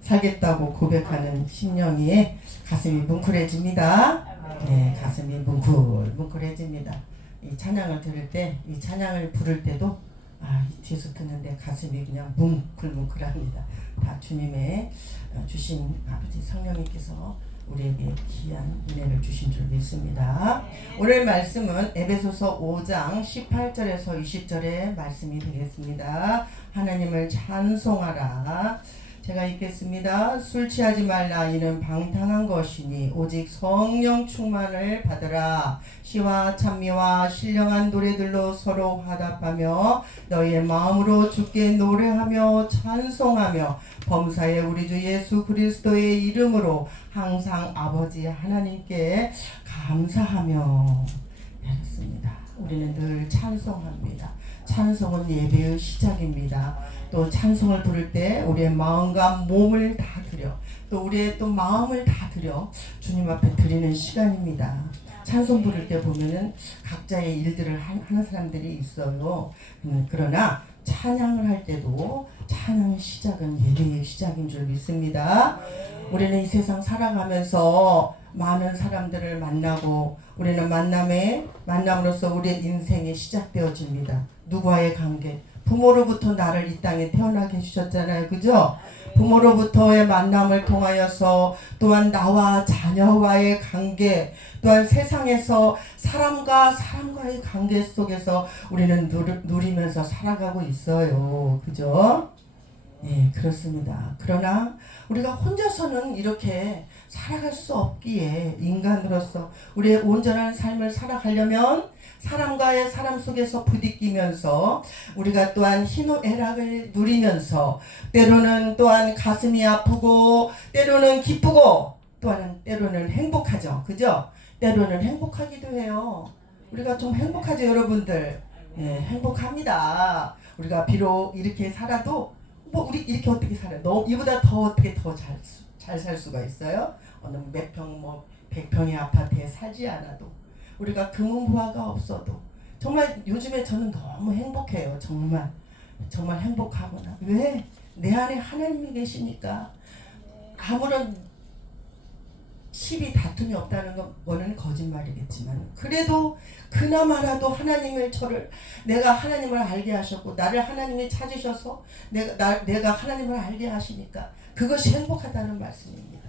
살겠다고 고백하는 심령이의 가슴이 뭉클해집니다. 네, 가슴이 뭉클해집니다. 이 찬양을 들을 때, 이 찬양을 부를 때도 이 뒤에서 듣는데 가슴이 그냥 뭉클뭉클합니다. 다 주님의 주신 아버지 성령님께서 우리에게 귀한 은혜를 주신 줄 믿습니다. 오늘 말씀은 에베소서 5장 18절에서 20절의 말씀이 되겠습니다. 하나님을 찬송하라. 제가 읽겠습니다. 술 취하지 말라. 이는 방탕한 것이니 오직 성령 충만을 받으라. 시와 찬미와 신령한 노래들로 서로 화답하며 너희의 마음으로 주께 노래하며 찬송하며 범사의 우리 주 예수 그리스도의 이름으로 항상 아버지 하나님께 감사하며 하였습니다. 우리는 늘 찬송합니다. 찬송은 예배의 시작입니다. 또 찬송을 부를 때 우리의 마음과 몸을 다 드려, 또 우리의 또 마음을 다 드려 주님 앞에 드리는 시간입니다. 찬송 부를 때 보면은 각자의 일들을 하는 사람들이 있어요. 그러나 찬양을 할 때도 찬양의 시작은 예배의 시작인 줄 믿습니다. 우리는 이 세상 살아가면서 많은 사람들을 만나고 우리는 만남으로써 우리의 인생이 시작되어집니다. 누구와의 관계? 부모로부터 나를 이 땅에 태어나게 해주셨잖아요. 그죠? 부모로부터의 만남을 통하여서 또한 나와 자녀와의 관계, 또한 세상에서 사람과의 관계 속에서 우리는 누리면서 살아가고 있어요. 그죠? 예, 그렇습니다. 그러나 우리가 혼자서는 이렇게 살아갈 수 없기에 인간으로서 우리의 온전한 삶을 살아가려면 사람과의 사람 속에서 부딪히면서 우리가 또한 희노애락을 누리면서 때로는 또한 가슴이 아프고 때로는 기쁘고 또한 때로는 행복하죠. 그죠? 때로는 행복하기도 해요. 우리가 좀 행복하죠, 여러분들. 예, 행복합니다. 우리가 비록 이렇게 살아도 우리 이렇게 어떻게 살아요? 이보다 더 어떻게 더 잘 살 수가 있어요? 어느 몇 평 100평의 아파트에 살지 않아도 우리가 금은부화가 없어도 정말 요즘에 저는 너무 행복해요. 정말 행복하구나. 왜? 내 안에 하나님이 계시니까. 아무런 시비 다툼이 없다는 거는 거짓말이겠지만 그래도 그나마라도 내가 하나님을 알게 하셨고 나를 하나님이 찾으셔서 내가 하나님을 알게 하시니까 그것이 행복하다는 말씀입니다.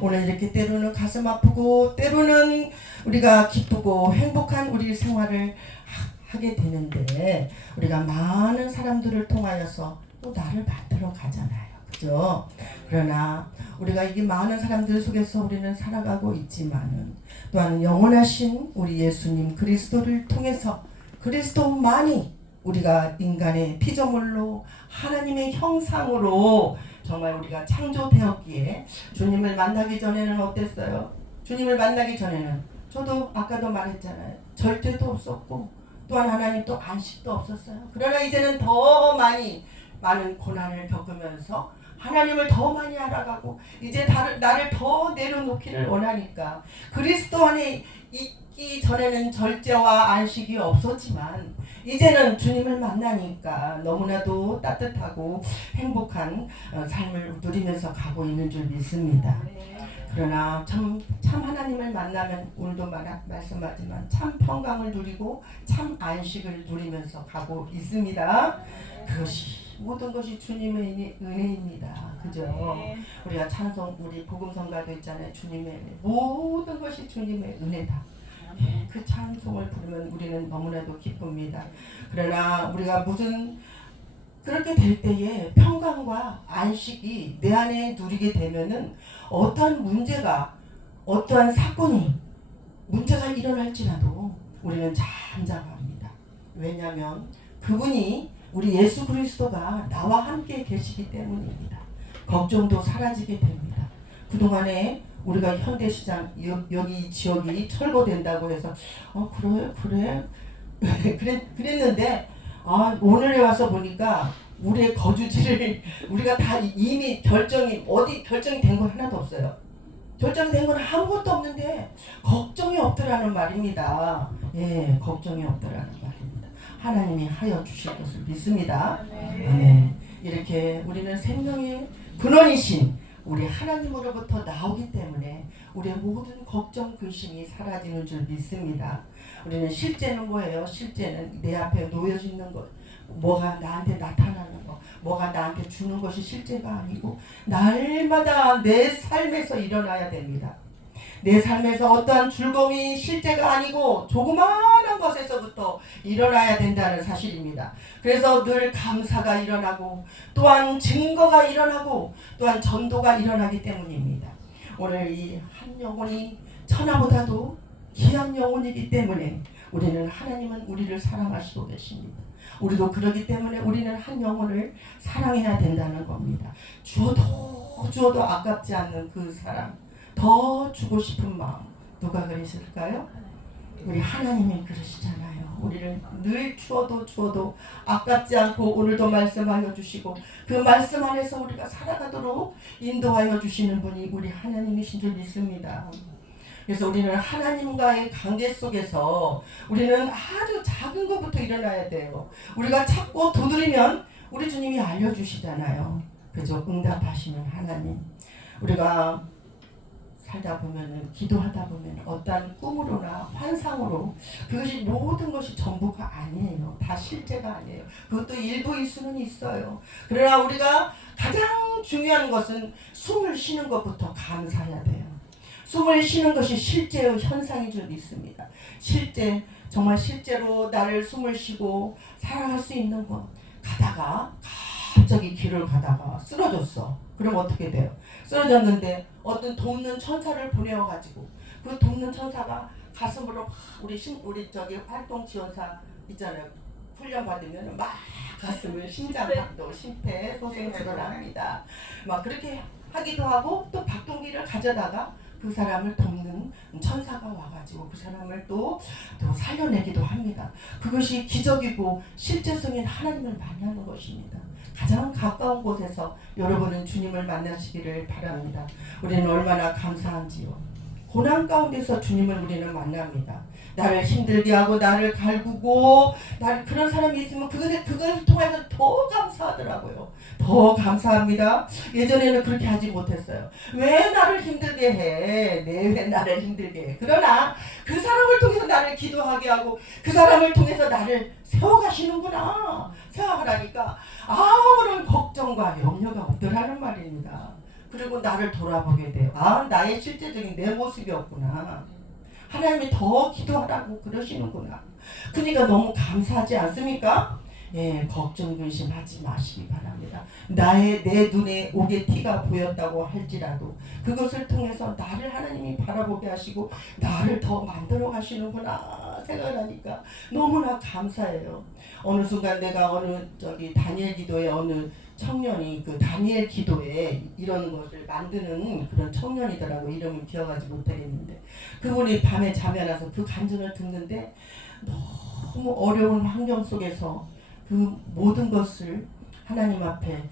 오늘 이렇게 때로는 가슴 아프고 때로는 우리가 기쁘고 행복한 우리 생활을 하게 되는데 우리가 많은 사람들을 통하여서 또 나를 만들어 가잖아요. 그죠? 그러나 우리가 이게 많은 사람들 속에서 우리는 살아가고 있지만은 또한 영원하신 우리 예수님 그리스도를 통해서 그리스도만이 우리가 인간의 피조물로 하나님의 형상으로 정말 우리가 창조되었기에 주님을 만나기 전에는 어땠어요? 주님을 만나기 전에는 저도 아까도 말했잖아요. 절제도 없었고 또한 하나님 또 안식도 없었어요. 그러나 이제는 더 많은 고난을 겪으면서 하나님을 더 많이 알아가고 이제 나를 더 내려놓기를 원하니까 그리스도 안에 있기 전에는 절제와 안식이 없었지만 이제는 주님을 만나니까 너무나도 따뜻하고 행복한 삶을 누리면서 가고 있는 줄 믿습니다. 그러나 참 하나님을 만나면 오늘도 말씀하지만 참 평강을 누리고 참 안식을 누리면서 가고 있습니다. 모든 것이 주님의 은혜입니다. 그죠? 우리가 우리 복음성가도 있잖아요. 주님의 은혜. 모든 것이 주님의 은혜다. 그 찬송을 부르면 우리는 너무나도 기쁩니다. 그러나 우리가 그렇게 될 때에 평강과 안식이 내 안에 누리게 되면은 어떠한 문제가 일어날지라도 우리는 잠잠합니다. 왜냐하면 그분이 우리 예수 그리스도가 나와 함께 계시기 때문입니다. 걱정도 사라지게 됩니다. 그동안에 우리가 현대시장 여기 지역이 철거된다고 해서 그랬는데 오늘에 와서 보니까 우리의 거주지를 우리가 다 이미 결정이 된 건 하나도 없어요. 결정된 건 아무것도 없는데 걱정이 없더라는 말입니다. 예, 걱정이 없더라는 말입니다. 하나님이 하여 주실 것을 믿습니다. 아멘. 이렇게 우리는 생명의 근원이신 우리 하나님으로부터 나오기 때문에 우리의 모든 걱정 근심이 사라지는 줄 믿습니다. 우리는 실제는 뭐예요? 실제는 내 앞에 놓여져 있는 것, 뭐가 나한테 나타나는 것, 뭐가 나한테 주는 것이 실제가 아니고 날마다 내 삶에서 일어나야 됩니다. 내 삶에서 어떠한 즐거움이 실제가 아니고 조그마한 것에서부터 일어나야 된다는 사실입니다. 그래서 늘 감사가 일어나고 또한 증거가 일어나고 또한 전도가 일어나기 때문입니다. 오늘 이 한 영혼이 천하보다도 귀한 영혼이기 때문에 우리는 하나님은 우리를 사랑하시고 계십니다. 우리도 그러기 때문에 우리는 한 영혼을 사랑해야 된다는 겁니다. 주어도 아깝지 않는 그 사랑, 더 주고 싶은 마음, 누가 그러실까요? 우리 하나님이 그러시잖아요. 우리를 늘 주어도 아깝지 않고 오늘도 말씀하여 주시고 그 말씀 안에서 우리가 살아가도록 인도하여 주시는 분이 우리 하나님이신 줄 믿습니다. 그래서 우리는 하나님과의 관계 속에서 우리는 아주 작은 것부터 일어나야 돼요. 우리가 찾고 두드리면 우리 주님이 알려주시잖아요. 그죠? 응답하시는 하나님. 우리가 살다 보면은 기도하다 보면 어떤 꿈으로나 환상으로 그것이 모든 것이 전부가 아니에요. 다 실제가 아니에요. 그것도 일부일 수는 있어요. 그러나 우리가 가장 중요한 것은 숨을 쉬는 것부터 감사해야 돼요. 숨을 쉬는 것이 실제의 현상인 줄 믿습니다. 정말 실제로 나를 숨을 쉬고 살아갈 수 있는 것. 가다가 갑자기 길을 가다가 쓰러졌어. 그럼 어떻게 돼요? 쓰러졌는데 어떤 돕는 천사를 보내어가지고 그 돕는 천사가 가슴으로 우리 저기 활동 지원사 있잖아요. 훈련 받으면 막 가슴을 심장박도 심폐소생술을 합니다. 막 그렇게 하기도 하고 또 박동기를 가져다가 그 사람을 돕는 천사가 와가지고 그 사람을 또 살려내기도 합니다. 그것이 기적이고 실제성인 하나님을 만나는 것입니다. 가장 가까운 곳에서 여러분은 주님을 만나시기를 바랍니다. 우리는 얼마나 감사한지요. 고난 가운데서 주님을 우리는 만납니다. 나를 힘들게 하고 나를 갈구고 그런 사람이 있으면 그걸 통해서 더 감사하더라고요. 더 감사합니다. 예전에는 그렇게 하지 못했어요. 왜 나를 힘들게 해? 왜 나를 힘들게 해? 그러나 그 사람을 통해서 나를 기도하게 하고 그 사람을 통해서 나를 세워가시는구나 생각하라니까 아무런 걱정과 염려가 없더라는 말입니다. 그리고 나를 돌아보게 돼요. 나의 실제적인 내 모습이었구나. 하나님이 더 기도하라고 그러시는구나. 그러니까 너무 감사하지 않습니까? 예, 걱정 근심하지 마시기 바랍니다. 내 눈에 옥의 티가 보였다고 할지라도 그것을 통해서 나를 하나님이 바라보게 하시고 나를 더 만들어 가시는구나 생각하니까 너무나 감사해요. 어느 순간 내가 다니엘 기도에 어느 청년이 그 다니엘 기도에 이런 것을 만드는 그런 청년이더라고. 이름을 기억하지 못하겠는데 그분이 밤에 잠이 안 와서 그 간증을 듣는데 너무 어려운 환경 속에서 그 모든 것을 하나님 앞에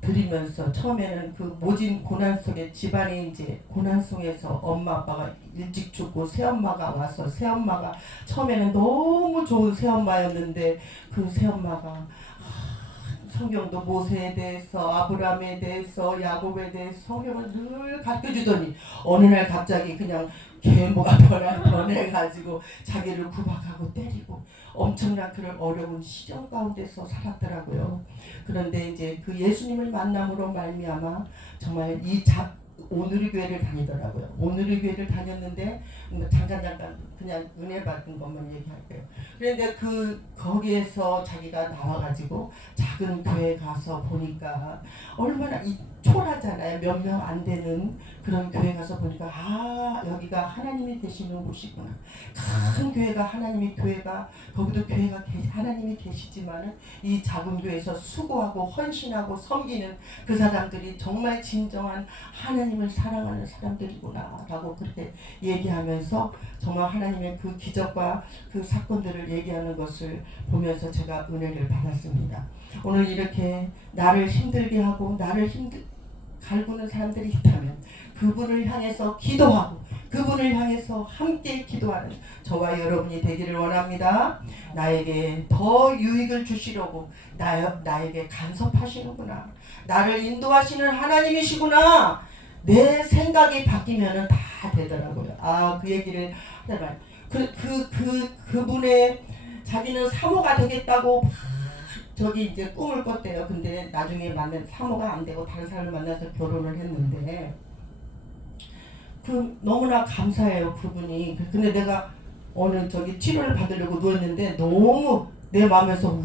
드리면서 처음에는 그 모진 고난 속에 집안에 이제 고난 속에서 엄마 아빠가 일찍 죽고 새엄마가 와서 새엄마가 처음에는 너무 좋은 새엄마였는데 그 새엄마가 성경도 모세에 대해서 아브라함에 대해서 야곱에 대해서 성경을 늘 가르쳐주더니 어느 날 갑자기 그냥 계모가 변해가지고 자기를 구박하고 때리고 엄청난 그런 어려운 시정 가운데서 살았더라고요. 그런데 이제 그 예수님을 만남으로 말미암아 정말 오늘의 교회를 다니더라고요. 오늘의 교회를 다녔는데 잠깐 그냥 은혜 받은 것만 얘기할게요. 그런데 거기에서 자기가 나와가지고 작은 교회 가서 보니까 얼마나 초라잖아요. 몇 명 안 되는 그런 교회 가서 보니까 여기가 하나님이 계시는 곳이구나. 큰 교회가 거기도 교회가 하나님이 계시지만은 이 작은 교회에서 수고하고 헌신하고 섬기는 그 사람들이 정말 진정한 하나님을 사랑하는 사람들이구나 라고 그렇게 얘기하면서 정말 하나님의 그 기적과 그 사건들을 얘기하는 것을 보면서 제가 은혜를 받았습니다. 오늘 이렇게 나를 힘들게 하고 나를 갈구는 사람들이 있다면 그분을 향해서 기도하고 그분을 향해서 함께 기도하는 저와 여러분이 되기를 원합니다. 나에게 더 유익을 주시려고 나에게 간섭하시는구나. 나를 인도하시는 하나님이시구나. 내 생각이 바뀌면은 다 되더라고요. 그 얘기를 하잖아요. 그분의 자기는 사모가 되겠다고 저기 이제 꿈을 꿨대요. 근데 나중에 만난 사모가 안 되고 다른 사람을 만나서 결혼을 했는데 너무나 감사해요, 그분이. 근데 내가 어느 저기 치료를 받으려고 누웠는데 너무 내 마음에서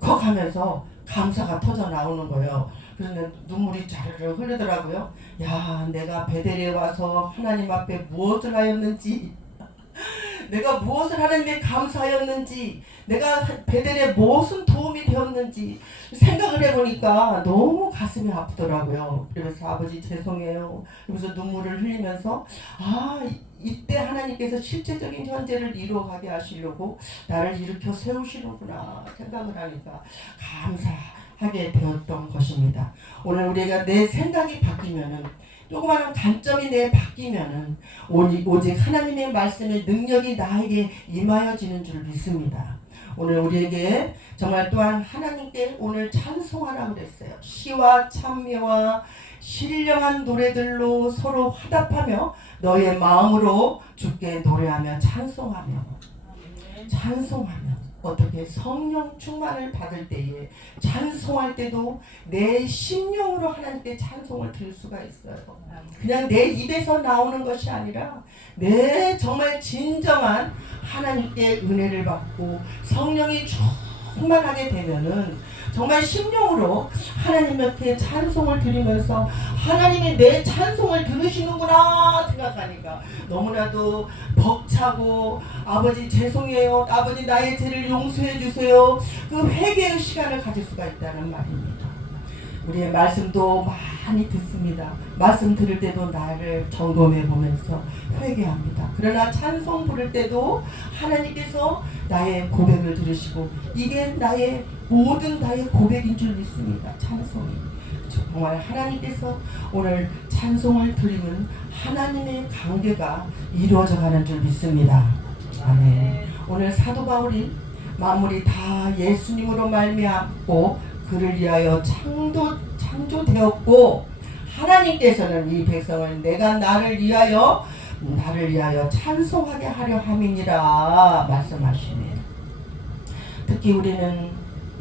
울컥하면서 감사가 터져 나오는 거예요. 그래서 눈물이 자르르 흐르더라고요. 야, 내가 베델에 와서 하나님 앞에 무엇을 하였는지, 내가 무엇을 하나님께 감사하였는지, 내가 베델에 무슨 도움이 되었는지 생각을 해보니까 너무 가슴이 아프더라고요. 그래서 아버지 죄송해요. 그래서 눈물을 흘리면서 이때 하나님께서 실제적인 현재를 이루어가게 하시려고 나를 일으켜 세우시는구나 생각을 하니까 감사하게 되었던 것입니다. 오늘 우리가 내 생각이 바뀌면은, 조그마한 관점이 내 바뀌면은 오직 하나님의 말씀의 능력이 나에게 임하여지는 줄 믿습니다. 오늘 우리에게 정말 또한 하나님께 오늘 찬송하라고 그랬어요. 시와 찬미와 신령한 노래들로 서로 화답하며 너의 마음으로 주께 노래하며 찬송하며 어떻게 성령 충만을 받을 때에 찬송할 때도 내 심령으로 하나님께 찬송을 드릴 수가 있어요. 그냥 내 입에서 나오는 것이 아니라 내 정말 진정한 하나님께 은혜를 받고 성령이 충만하게 되면은 정말 심령으로 하나님께 찬송을 드리면서 하나님이 내 찬송을 들으시는구나 생각하니까 너무나도 벅차고, 아버지 죄송해요, 아버지 나의 죄를 용서해 주세요, 그 회개의 시간을 가질 수가 있다는 말입니다. 우리의 말씀도 많이 듣습니다. 말씀 들을 때도 나를 점검해 보면서 회개합니다. 그러나 찬송 부를 때도 하나님께서 나의 고백을 들으시고 이게 모든 나의 고백인 줄 믿습니다. 찬송이 정말 하나님께서 오늘 찬송을 드리는 하나님의 관계가 이루어져 가는 줄 믿습니다. 아멘. 오늘 사도 바울이 만물이 다 예수님으로 말미암고 그를 위하여 창조되었고 하나님께서는 이 백성을 내가 나를 위하여 찬송하게 하려 함이니라 말씀하시네요. 특히 우리는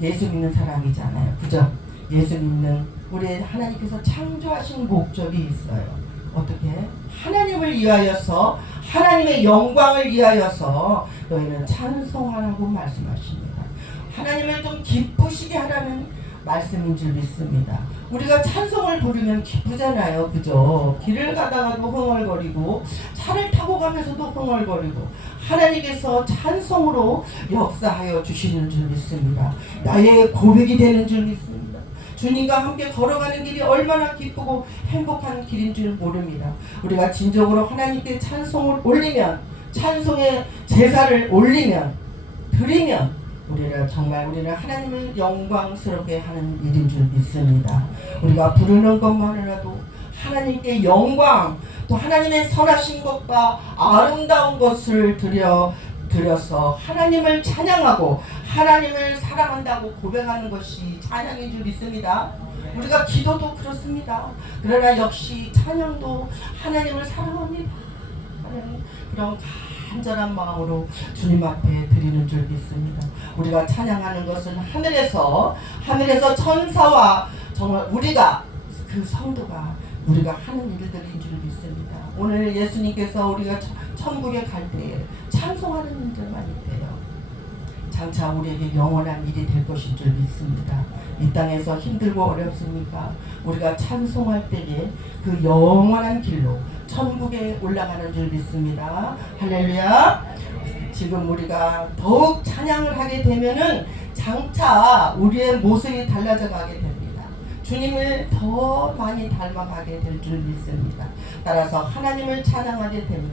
예수 믿는 사람이잖아요. 그죠? 예수 믿는 우리 하나님께서 창조하신 목적이 있어요. 어떻게? 하나님을 위하여서, 하나님의 영광을 위하여서 너희는 찬송하라고 말씀하십니다. 하나님을 좀 기쁘시게 하라는 말씀인 줄 믿습니다. 우리가 찬송을 부르면 기쁘잖아요. 그죠? 길을 가다가도 흥얼거리고 차를 타고 가면서도 흥얼거리고 하나님께서 찬송으로 역사하여 주시는 줄 믿습니다. 나의 고백이 되는 줄 믿습니다. 주님과 함께 걸어가는 길이 얼마나 기쁘고 행복한 길인 줄 모릅니다. 우리가 진정으로 하나님께 찬송을 올리면, 찬송의 제사를 드리면 우리는 하나님을 영광스럽게 하는 일인 줄 믿습니다. 우리가 부르는 것만으로도 하나님께 영광, 또 하나님의 선하신 것과 아름다운 것을 드려서 하나님을 찬양하고 하나님을 사랑한다고 고백하는 것이 찬양인 줄 믿습니다. 우리가 기도도 그렇습니다. 그러나 역시 찬양도 하나님을 사랑합니다. 그런 간절한 마음으로 주님 앞에 드리는 줄 믿습니다. 우리가 찬양하는 것은 하늘에서 천사와 정말 우리가 그 성도가 우리가 하는 일들인 줄 믿습니다. 오늘 예수님께서 우리가 천국에 갈 때에 찬송하는 일들만 있대요. 장차 우리에게 영원한 일이 될 것인 줄 믿습니다. 이 땅에서 힘들고 어렵습니까? 우리가 찬송할 때에 그 영원한 길로 천국에 올라가는 줄 믿습니다. 할렐루야. 지금 우리가 더욱 찬양을 하게 되면은 장차 우리의 모습이 달라져 가게 됩니다. 주님을 더 많이 닮아가게 될 줄 믿습니다. 따라서 하나님을 찬양하게 되면,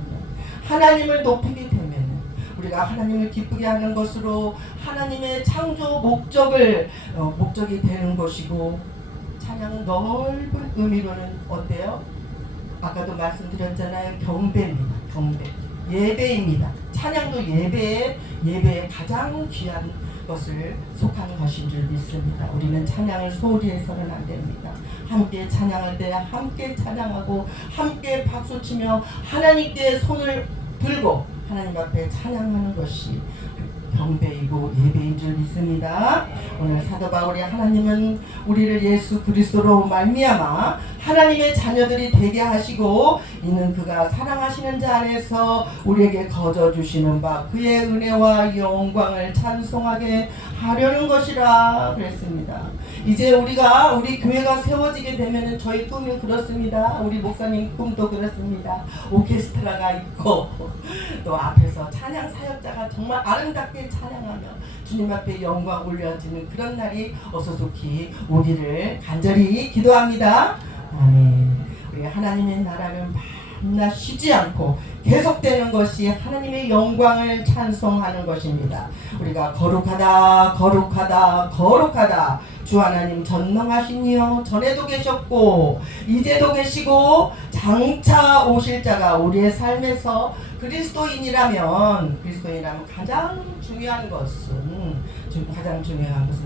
하나님을 높이게 되면 우리가 하나님을 기쁘게 하는 것으로 하나님의 창조 목적이 되는 것이고, 찬양은 넓은 의미로는 어때요? 아까도 말씀드렸잖아요. 경배입니다. 경배. 예배입니다. 찬양도 예배에 가장 귀한 것을 속하는 것인 줄 믿습니다. 우리는 찬양을 소홀히 해서는 안 됩니다. 함께 찬양할 때 함께 찬양하고 함께 박수치며 하나님께 손을 들고 하나님 앞에 찬양하는 것이 경배이고 예배인 줄 믿습니다. 오늘 사도 바울이 하나님은 우리를 예수 그리스도로 말미암아 하나님의 자녀들이 되게 하시고 이는 그가 사랑하시는 자 안에서 우리에게 거저 주시는 바 그의 은혜와 영광을 찬송하게 하려는 것이라 그랬습니다. 이제 우리 교회가 세워지게 되면은 저희 꿈이 그렇습니다. 우리 목사님 꿈도 그렇습니다. 오케스트라가 있고 또 앞에서 찬양 사역자가 정말 아름답게 찬양하며 주님 앞에 영광 올려지는 그런 날이 어서속히 오기를 간절히 기도합니다. 아멘. 우리 하나님의 나라는 밤낮 쉬지 않고 계속되는 것이 하나님의 영광을 찬송하는 것입니다. 우리가 거룩하다 거룩하다 거룩하다 주 하나님 전능하시니요 전에도 계셨고 이제도 계시고 장차 오실 자가 우리의 삶에서 그리스도인이라면 가장 중요한 것은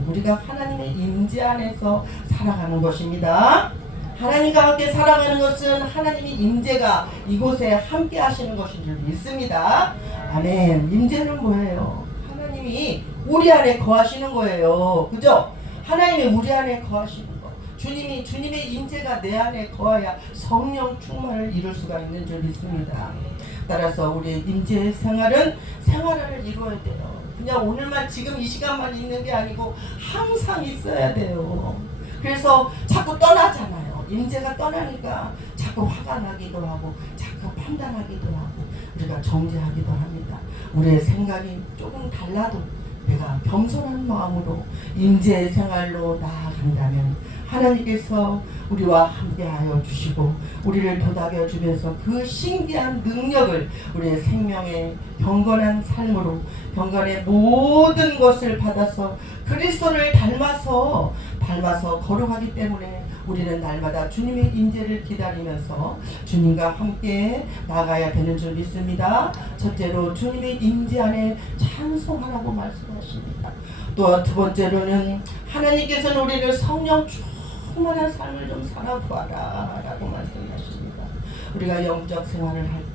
우리가 하나님의 임재 안에서 살아가는 것입니다. 하나님과 함께 살아가는 것은 하나님의 임재가 이곳에 함께 하시는 것인 줄 믿습니다. 아멘. 임재는 뭐예요? 하나님이 우리 안에 거하시는 거예요. 그죠? 하나님이 우리 안에 거하시는 거. 주님의 임재가 내 안에 거해야 성령 충만을 이룰 수가 있는 줄 믿습니다. 따라서 우리의 임재 생활을 이루어야 돼요. 그냥 오늘만 지금 이 시간만 있는 게 아니고 항상 있어야 돼요. 그래서 자꾸 떠나잖아요. 임재가 떠나니까 자꾸 화가 나기도 하고 자꾸 판단하기도 하고 우리가 정죄하기도 합니다. 우리의 생각이 조금 달라도 내가 겸손한 마음으로 임재의 생활로 나아간다면 하나님께서 우리와 함께하여 주시고 우리를 도닥여 주면서 그 신기한 능력을 우리의 생명의 경건한 삶으로 경건의 모든 것을 받아서 그리스도를 닮아서 거룩하기 때문에 우리는 날마다 주님의 임재를 기다리면서 주님과 함께 나가야 되는 줄 믿습니다. 첫째로 주님의 임재 안에 찬송하라고 말씀하십니다. 또 두 번째로는 하나님께서는 우리를 성령 충만한 삶을 좀 살아보아라 라고 말씀하십니다. 우리가 영적 생활을 할 때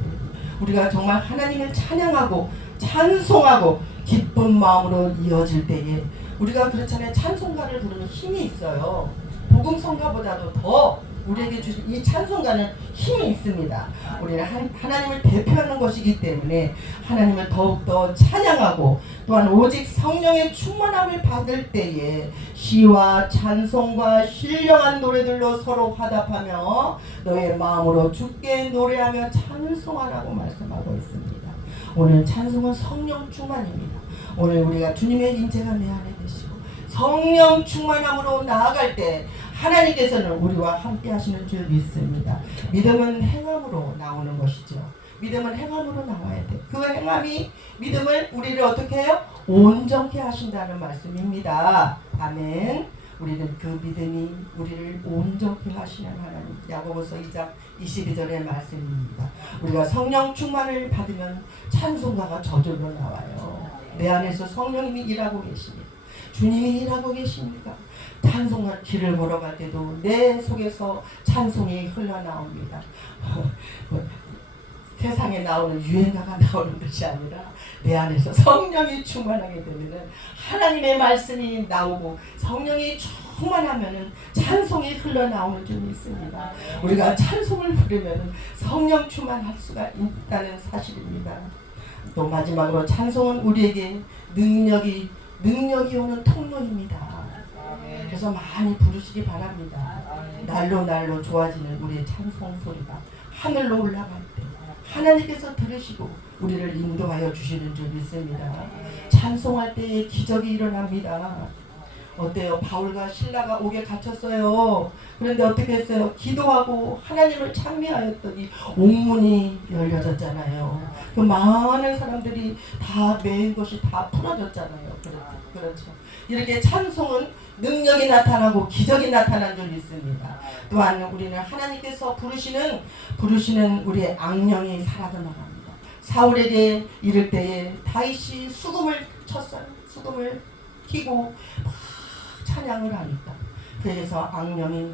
우리가 정말 하나님을 찬양하고 찬송하고 기쁜 마음으로 이어질 때에 우리가 그렇잖아요. 찬송가를 부르는 힘이 있어요. 복음성가보다도 더 우리에게 주신 이 찬송가는 힘이 있습니다. 우리는 하나님을 대표하는 것이기 때문에 하나님을 더욱더 찬양하고 또한 오직 성령의 충만함을 받을 때에 시와 찬송과 신령한 노래들로 서로 화답하며 너의 마음으로 주께 노래하며 찬송하라고 말씀하고 있습니다. 오늘 찬송은 성령 충만입니다. 오늘 우리가 주님의 임재가 내 안에 계시고 성령 충만함으로 나아갈 때 하나님께서는 우리와 함께 하시는 줄 믿습니다. 믿음은 행함으로 나오는 것이죠. 믿음은 행함으로 나와야 돼. 그 행함이 믿음을 우리를 어떻게 해요? 온전케 하신다는 말씀입니다. 아멘. 우리는 그 믿음이 우리를 온전케 하시는 하나님. 야고보서 2장 22절의 말씀입니다. 우리가 성령 충만을 받으면 찬송가가 저절로 나와요. 내 안에서 성령님이 일하고 계십니다. 주님이 일하고 계십니까? 찬송가 길을 걸어갈 때도 내 속에서 찬송이 흘러나옵니다. 세상에 나오는 유행가가 나오는 것이 아니라 내 안에서 성령이 충만하게 되면 하나님의 말씀이 나오고 성령이 충만하면 찬송이 흘러나오는 줄 믿습니다. 우리가 찬송을 부르면 성령 충만할 수가 있다는 사실입니다. 또 마지막으로 찬송은 우리에게 능력이 오는 통로입니다. 그래서 많이 부르시기 바랍니다. 날로 좋아지는 우리의 찬송 소리가 하늘로 올라갈 때 하나님께서 들으시고 우리를 인도하여 주시는 줄 믿습니다. 찬송할 때에 기적이 일어납니다. 어때요? 바울과 실라가 옥에 갇혔어요. 그런데 어떻게 했어요? 기도하고 하나님을 찬미하였더니 옥문이 열려졌잖아요. 그 많은 사람들이 다 매인 것이 다 풀어졌잖아요. 그렇죠. 이렇게 찬송은 능력이 나타나고 기적이 나타난 줄 믿습니다. 또한 우리는 하나님께서 부르시는 우리의 악령이 사라져 나갑니다. 사울에게 이를 때에 다윗이 수금을 쳤어요. 수금을 키고 막 찬양을 하니까 그래서 악령이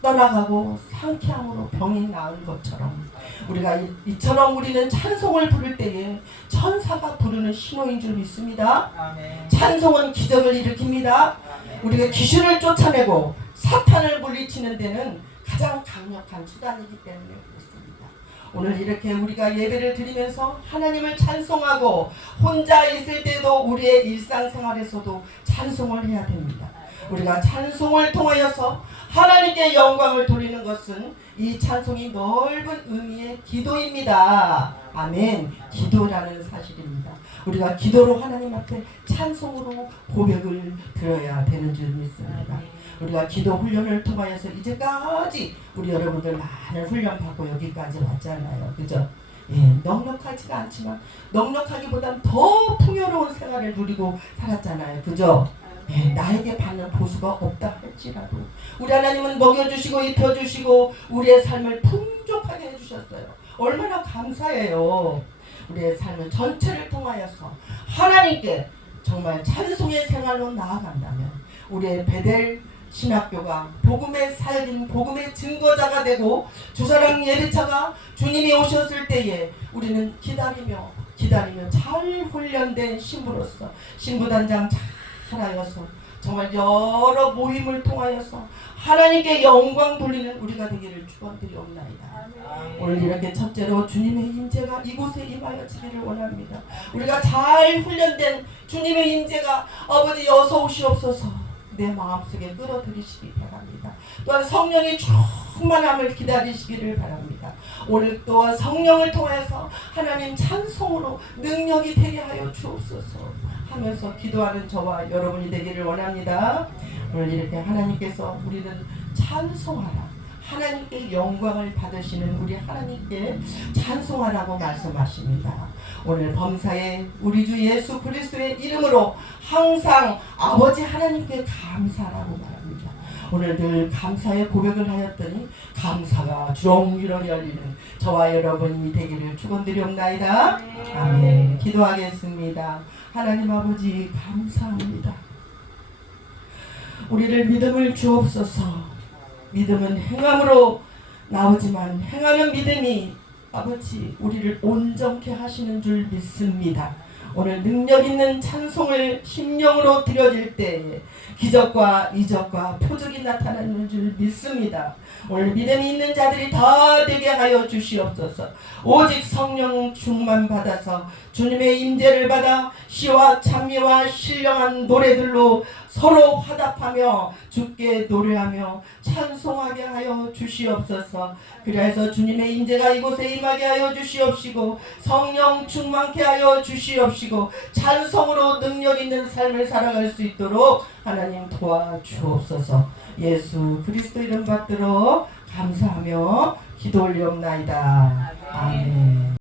떠나가고 상쾌함으로 병이 나은 것처럼 우리가 이처럼 우리는 찬송을 부를 때에 천사가 부르는 신호인 줄 믿습니다. 아멘. 찬송은 기적을 일으킵니다. 우리가 귀신을 쫓아내고 사탄을 물리치는 데는 가장 강력한 수단이기 때문에 그렇습니다. 오늘 이렇게 우리가 예배를 드리면서 하나님을 찬송하고 혼자 있을 때도 우리의 일상생활에서도 찬송을 해야 됩니다. 우리가 찬송을 통하여서 하나님께 영광을 돌리는 것은 이 찬송이 넓은 의미의 기도입니다. 아멘. 기도라는 사실입니다. 우리가 기도로 하나님 앞에 찬송으로 고백을 드려야 되는 줄 믿습니다. 우리가 기도 훈련을 통하여서 이제까지 우리 여러분들 많은 훈련 받고 여기까지 왔잖아요. 그죠? 넉넉하지가 않지만 넉넉하기보단 더 풍요로운 생활을 누리고 살았잖아요. 그죠? 나에게 받는 보수가 없다 할지라도 우리 하나님은 먹여주시고 입혀주시고 우리의 삶을 풍족하게 해주셨어요. 얼마나 감사해요. 우리의 삶을 전체를 통하여서 하나님께 정말 찬송의 생활로 나아간다면 우리의 베델 신학교가 복음의 살림, 복음의 증거자가 되고 주사랑 예배차가 주님이 오셨을 때에 우리는 기다리며 잘 훈련된 신부로서 신부단장 잘하여서 정말 여러 모임을 통하여서 하나님께 영광 돌리는 우리가 되기를 축원드리옵나이다. 오늘 이렇게 첫째로 주님의 임재가 이곳에 임하여지기를 원합니다. 우리가 잘 훈련된 주님의 임재가 아버지 어서 오시옵소서 내 마음속에 끌어들이시기 바랍니다. 또한 성령의 충만함을 기다리시기를 바랍니다. 오늘 또한 성령을 통해서 하나님 찬송으로 능력이 되게 하여 주옵소서 하면서 기도하는 저와 여러분이 되기를 원합니다. 오늘 이렇게 하나님께서 우리는 찬송하라, 하나님께 영광을 받으시는 우리 하나님께 찬송하라고 말씀하십니다. 오늘 범사에 우리 주 예수 그리스도의 이름으로 항상 아버지 하나님께 감사라고 말합니다. 오늘 늘 감사의 고백을 하였더니 감사가 주렁주렁 열리는 저와 여러분이 되기를 축원드리옵나이다. 아멘. 기도하겠습니다. 하나님 아버지 감사합니다. 우리를 믿음을 주옵소서. 믿음은 행함으로 나오지만 행하는 믿음이 아버지 우리를 온전케 하시는 줄 믿습니다. 오늘 능력 있는 찬송을 심령으로 드려질 때에 기적과 이적과 표적이 나타나는 줄 믿습니다. 오늘 믿음이 있는 자들이 다 되게 하여 주시옵소서. 오직 성령 충만 받아서 주님의 임재를 받아 시와 찬미와 신령한 노래들로 서로 화답하며 주께 노래하며 찬송하게 하여 주시옵소서. 그래서 주님의 임재가 이곳에 임하게 하여 주시옵시고 성령 충만케 하여 주시옵시고 찬송으로 능력 있는 삶을 살아갈 수 있도록 하나님 도와주옵소서. 예수 그리스도 이름 받들어 감사하며 기도 올리옵나이다. 아멘.